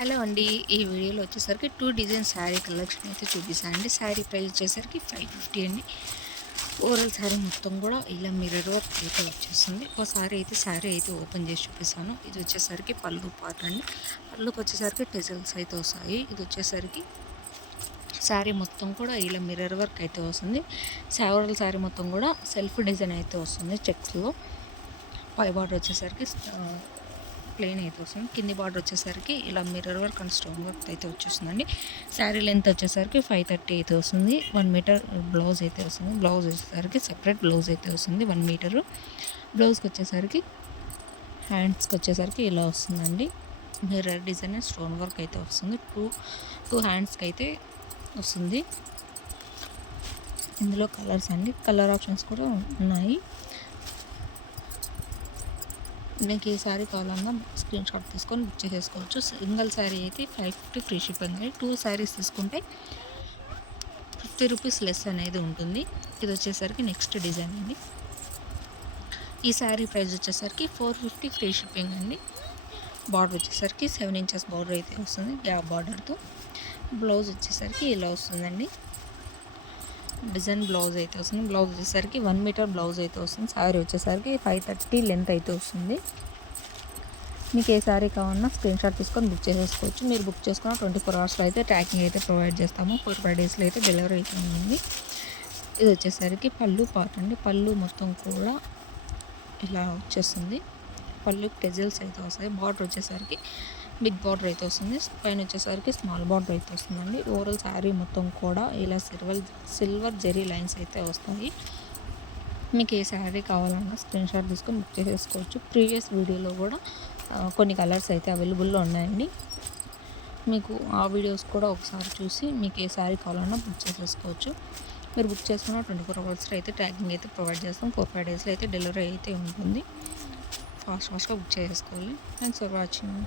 Hello అండి. ఈ వీడియోలో వచ్చేసరికి 2 డిజైన్ శారీ కలెక్షన్ అయితే చూపిస్తానండి. శారీ ప్రైస్ వచ్చేసరికి 550 అండి. ఓవరాల్ శారీ మొత్తం కూడా ఇలా మిర్రర్ వర్క్ అయితే వచ్చేస్తుంది. ఒకసారి అయితే శారీ అయితే ఓపెన్ చేసి చూపిస్తాను. ఇది వచ్చేసరికి పళ్ళు పార్ట్ అండి. పళ్ళుకి వచ్చేసరికి టెజల్స్ అయితే వస్తాయి. ఇది వచ్చేసరికి శారీ మొత్తం కూడా ఇలా మిర్రర్ వర్క్ అయితే వస్తుంది. ఓవరాల్ శారీ మొత్తం కూడా సెల్ఫ్ డిజైన్ అయితే వస్తుంది చెక్స్లో. పై బార్డర్ వచ్చేసరికి ప్లెయిన్ అయితే వస్తుంది. కింది బార్డర్ వచ్చేసరికి ఇలా mirror work and stone work అయితే వచ్చేస్తుందండి. శారీ లెంత్ వచ్చేసరికి 530 అయితే వస్తుంది. 1 మీటర్ బ్లౌజ్ అయితే వస్తుంది. బ్లౌజ్ వచ్చేసరికి సెపరేట్ బ్లౌజ్ అయితే వస్తుంది 1 మీటరు. బ్లౌజ్కి వచ్చేసరికి హ్యాండ్స్కి వచ్చేసరికి ఇలా వస్తుందండి. మిర్రర్ డిజైన్ స్టోన్ వర్క్ అయితే వస్తుంది. టూ హ్యాండ్స్కి అయితే వస్తుంది. ఇందులో కలర్స్ అండి, కలర్ ఆప్షన్స్ కూడా ఉన్నాయి. మీకు ఏ శారీ కావాలన్నా స్క్రీన్ షాట్ తీసుకొని బుక్ చేసేసుకోవచ్చు. సింగిల్ శారీ అయితే 550 ఫ్రీ షిప్పింగ్ అండి. 2 శారీస్ తీసుకుంటే 50 రూపీస్ లెస్ అనేది ఉంటుంది. ఇది వచ్చేసరికి నెక్స్ట్ డిజైన్ అండి. ఈ శారీ ప్రైస్ వచ్చేసరికి 450 ఫ్రీ షిప్పింగ్ అండి. బార్డర్ వచ్చేసరికి 7 ఇంచెస్ బార్డర్ అయితే వస్తుంది గ్యాప్ బార్డర్తో. బ్లౌజ్ వచ్చేసరికి ఇలా వస్తుందండి. డిజైన్ బ్లౌజ్ అయితే వస్తుంది. బ్లౌజ్ వచ్చేసరికి 1 మీటర్ బ్లౌజ్ అయితే వస్తుంది. శారీ వచ్చేసరికి 530 లెంత్ అయితే వస్తుంది. మీకు ఏ శారీ కావాలన్నా స్క్రీన్ షాట్ తీసుకొని బుక్ చేసేసుకోవచ్చు. మీరు బుక్ చేసుకున్న 24 అవర్స్లో అయితే ట్రాకింగ్ అయితే ప్రొవైడ్ చేస్తాము. 4-5 డేస్లో అయితే డెలివరీ అయితే ఉంటుంది. ఇది వచ్చేసరికి పళ్ళు పార్ట్ అండి. పళ్ళు మొత్తం కూడా ఇలా వచ్చేస్తుంది. పళ్ళు టెజల్స్ అయితే వస్తాయి. బార్డర్ వచ్చేసరికి బిగ్ బార్డర్ అయితే వస్తుంది. పైన వచ్చేసరికి స్మాల్ బార్డర్ అయితే వస్తుందండి. ఓవరాల్ శారీ మొత్తం కూడా ఇలా సిల్వర్ జెరీ లైన్స్ అయితే వస్తాయి. మీకు ఏ శారీ కావాలన్నా స్క్రీన్ షాట్ తీసుకొని బుక్ చేసేసుకోవచ్చు. ప్రీవియస్ వీడియోలో కూడా కొన్ని కలర్స్ అయితే అవైలబుల్లో ఉన్నాయండి. మీకు ఆ వీడియోస్ కూడా ఒకసారి చూసి మీకు ఏ శారీ కావాలన్నా బుక్ చేసేసుకోవచ్చు. మీరు బుక్ చేసుకున్న 24 అవర్స్లో అయితే ట్రాకింగ్ అయితే ప్రొవైడ్ చేస్తాం. 4-5 డేస్లో అయితే డెలివరీ అయితే ఉంటుంది. ఫాస్ట్గా బుక్ చేసుకోవాలి. Thanks for watching.